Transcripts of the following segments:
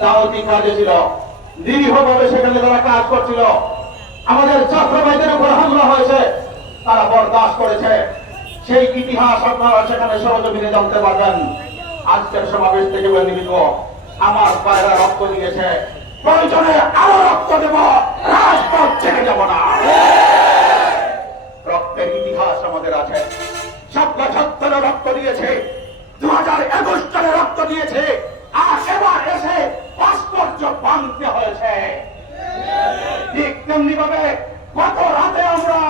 দাওয়াতি কাজে ছিল, নিরীহভাবে সেখানে তারা কাজ করছিল। আমাদের ছাত্র ভাইদের উপর হামলা হয়েছে, তারা বরদাস্ত করেছে। সেই ইতিহাস আপনারা সেখানে সরজমিনে জানতে পারবেন। আজকের সমাবেশ থেকে বলে দিব, আমার ভাইরা রক্ত দিয়েছে, প্রয়োজনে আরো রক্ত দেব, রাজপথ ছেড়ে যাব না। রক্তের ইতিহাস আমাদের আছে। ৭৭ রক্ত দিয়েছে, ২০২১ সালে রক্ত দিয়েছে, আর এবার এসে ভাস্কর্য ভাঙতে হয়েছে। ঠিক তেমনি ভাবে গত রাতে আমরা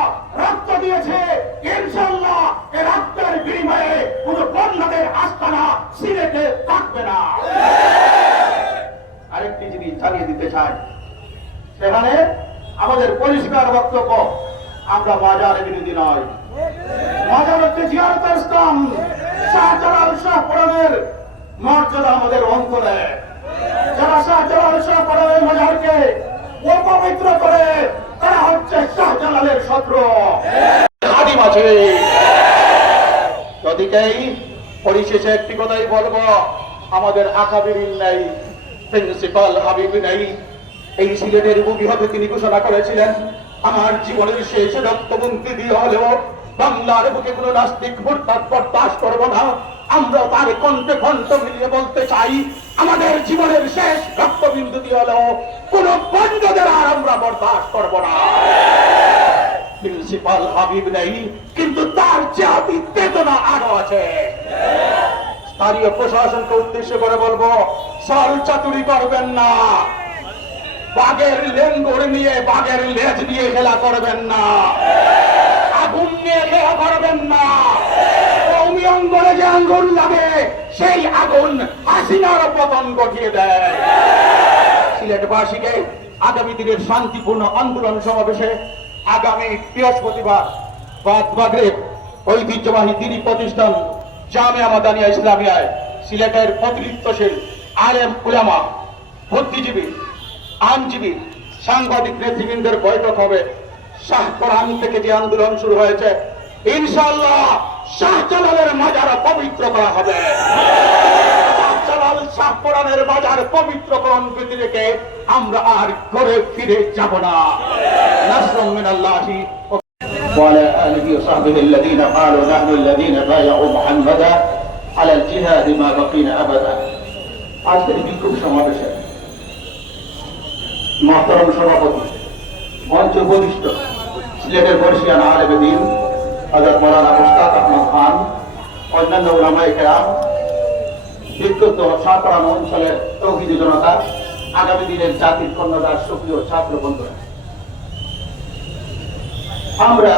রক্ত দিয়েছে, ইনশাআল্লাহ এ রক্তের বিনিময়ে কোন বন্যাদের আস্তানা সিলেটে থাকবে না। আরেকটি জিনিস জানিয়ে দিতে চাই, সেখানে আমাদের পরিষ্কার বক্তব্য, আমরা মাজার বিরোধী নয়। মাজার হচ্ছে জিয়ারতের স্থান। শাহজালাল শাহপরানের মর্যাদা আমাদের অন্তরে। যারা শাহজালাল শাহপরানের মাজারকে অপবিত্র করে, তারা হচ্ছে শাহজালালের শত্রু। খাদিম আছে যদিকেই পরিশেষে একটি কথাই বলবো, আমাদের আকাবির নেই, প্রিন্সিপাল হাবিব নেই। এই সিলেটের বুবি হতে তিনি ঘোষণা করেছিলেন, আমার জীবনের শেষ রক্তবন্তি দিয়ে হলেও বাংলার বুকে কোন নাস্তিক মুরতাদ বরদাস্ত করব না। আমরা তার কণ্ঠে কণ্ঠ মিলিয়ে বলতে চাই, আমাদের জীবনের শেষ রক্তবিন্দু দিয়ে হলেও কোন বন্ধদের আর আমরা বরদাস্ত করব না। প্রিন্সিপাল হাবিব নেই, কিন্তু তার জাতি চেতনা আরো আছে। স্থানীয় প্রশাসনকে উদ্দেশ্য করে বলবো, সল চাতুরি করবেন না, বাঘের লেঙ্গুর নিয়ে বাঘের লেজ নিয়ে খেলা করবেন না, আগুন নিয়ে খেলা করবেন না। কওমি অঙ্গনে যে আঙ্গুল লাগে, সেই আগুন হাসিনার পতন ঘটিয়ে দেয়। সিলেটবাসীকে আগামী দিনের শান্তিপূর্ণ আন্দোলন সমাবেশে আগামী বৃহস্পতিবার বাদ মাগরিব ঐতিহ্যবাহী দিনী প্রতিষ্ঠান জামিয়া মাদানিয়া ইসলামিয়ায় সিলেটের প্রতিনিধিত্বশীল আলেম উলামা, বুদ্ধিজীবী, আইনজীবী, সাংবাদিক নেতৃবৃন্দের বৈঠক হবে। শাহপরান থেকে যে আন্দোলন শুরু হয়েছে, ইনশাআল্লাহ শাহজালালের মাজার পবিত্র করা হবে। শাহজালাল শাহপরানের মাজার পবিত্রকরণ ব্যতিরেকে আমরা আর ঘরে ফিরে যাব না। নাসরুম মিনাল্লাহি وعلى آله وصحبه الذين قالوا نحن الذين بايعوا محمدا على الجهاد ما بقينا أبدا। আজকের বিক্ষোভ সমাবেশে মহতরম সভাপতি, মঞ্চ উপবিষ্ট সিলেটের বর্ষিয়ান আলেমে দ্বীন হযরত মাওলানা মুশতাক আহমদ খান, অন্যান্য উলামায়ে কেরাম, বিক্ষুব্ধ শাহপরান অঞ্চলের তৌহিদি জনতা, আগামী দিনের জাতির কন্যাদার সুপ্রিয় ছাত্র বন্ধুরা, আমরা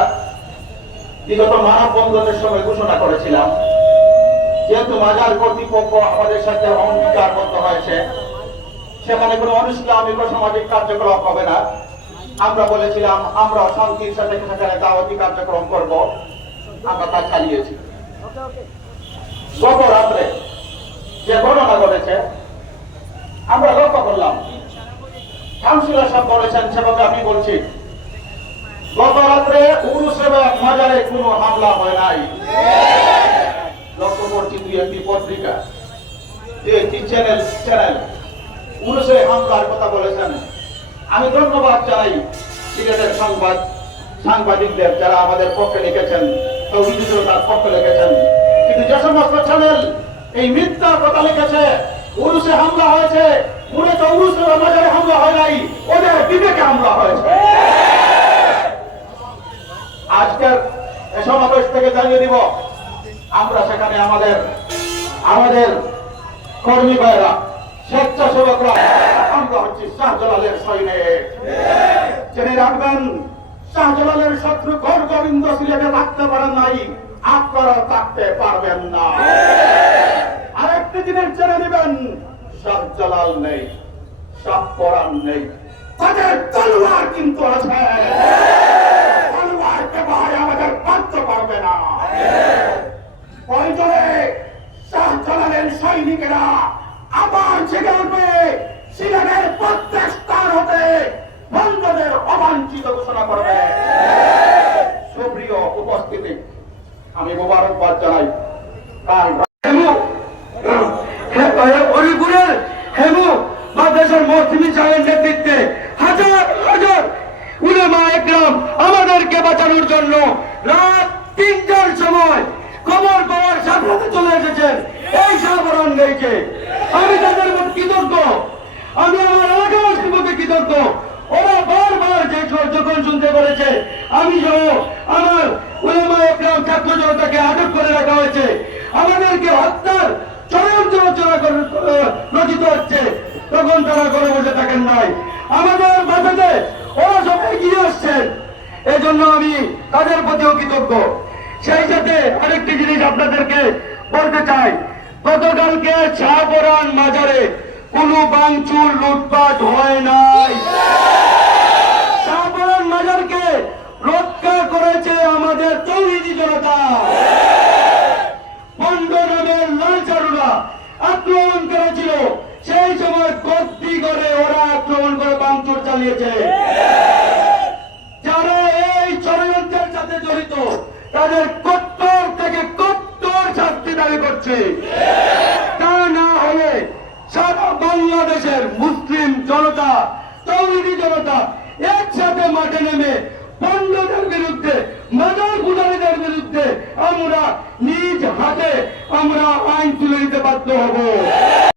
বিগত মানববন্ধনের সময় ঘোষণা করেছিলাম, যেহেতু মাজার কর্তৃপক্ষ আমাদের সাথে অঙ্গীকারবদ্ধ হয়েছে, সেখানে কোনো অনিসলামিক ও সামাজিক কার্যক্রম হবে না। আমরা বলেছিলাম আমরা শান্তির সাথে সেখানে দাওয়াতি কার্যক্রম করব, আমরা তা চালিয়েছি। গত রাত্রে যে ঘটনা ঘটেছে আমরা লক্ষ্য করলাম, কাউন্সিলর সাহেব বলেছেন, সেভাবে আমি বলছি, গত রাত্রে উরুসে মাজারে কোনো হামলা হয় নাই। লক্ষ্য করছি দুই একটি পত্রিকা, দুই একটি চ্যানেল উরুসে হামলার কথা বলেছেন। আমি ধন্যবাদ জানাই সিলেটের সাংবাদিকদের, যারা আমাদের পক্ষে লিখেছেন, তার পক্ষে লিখেছেন। কিন্তু যে সমস্ত চ্যানেল এই মিথ্যা কথা লিখেছে, উরুসে হামলা হয়েছে, মূলত উরুসে মাজারে হামলা হয় নাই, ওদের বিবেকে হামলা হয়েছে। আজকের সমাবেশ থেকে জানিয়ে দিব, আমরা সেখানে আমাদের কর্মী ভাইরা, স্বেচ্ছাসেবকরা, আমরা হচ্ছি শাহজালালের সৈনিক। জেনে রাখবেন, শাহজালালের শত্রু গড় গোবিন্দ সিলেটে থাকতে পারেন নাই, আপনারা থাকতে পারবেন না। আরেকটি জিনিস জেনে নেবেন, শাহজালাল নেই, শাহপরান নেই, তাদের তলোয়ার কিন্তু আছে। তলোয়ারকে ভাই আমাদের বাঁধতে পারবে না। প্রয়োজনে শাহজালালের সৈনিকেরা আবার জেগে উঠবে, সিলেটের প্রত্যেক স্থান হতে বন্ধদের অবাঞ্ছিত ঘোষণা করবে। সুপ্রিয় উপস্থিতি, আমি মোবারকবাদ জানাই। কাল হরিপুরের হেমু বাংলাদেশের মৌসুমী সাহেবের নেতৃত্বে হাজার হাজার উলেমা একরাম আমাদেরকে বাঁচানোর জন্য রাত 3টার সময় খবর পাওয়ার সাথে সাথে চলে এসেছেন এই শাহপরানগঞ্জে। আমি তাদের প্রতি কৃতজ্ঞ, আমি আমার এলাকাবাসীর প্রতি কৃতজ্ঞ। ওরা বারবার যে যখন শুনতে পেরেছে আমি সহ আমার উলেমা একরাম ছাত্র জনতাকে আটক করে রাখা হয়েছে, আমাদেরকে হত্যার ষড়যন্ত্র রচিত হচ্ছে, তখন তারা করে বসে থাকেন নাই। আমাদের বাঁচাতে ওরা সব এগিয়ে আসছেন, এজন্য আমি তাদের প্রতিও কৃতজ্ঞ। সেই সাথে আরেকটি জিনিস আপনাদেরকে বলতে চাই, গতকালকে শাহপরান মাজারে কোনো ভাঙচুর লুটপাট হয় নাই। শাহপরান মাজারকে রক্ষা করেছে আমাদের তৌহিদি জনতা। পণ্ড নামের লালচারুরা আক্রমণ করেছিল, সেই সময় গদ্দি করে ওরা আক্রমণ করে ভাঙচুর চালিয়েছে। যারা এই ষড়যন্ত্রের সাথে জড়িত তাদের কট্টর থেকে কট্টর শাস্তি দাবি করছে। তা না হলে সারা বাংলাদেশের মুসলিম জনতা, তৌহিদি জনতা একসাথে মাঠে নেমে পণ্যদের বিরুদ্ধে, মাজার পূজারীদের বিরুদ্ধে আমরা নিজ হাতে আমরা আইন তুলে দিতে বাধ্য হব।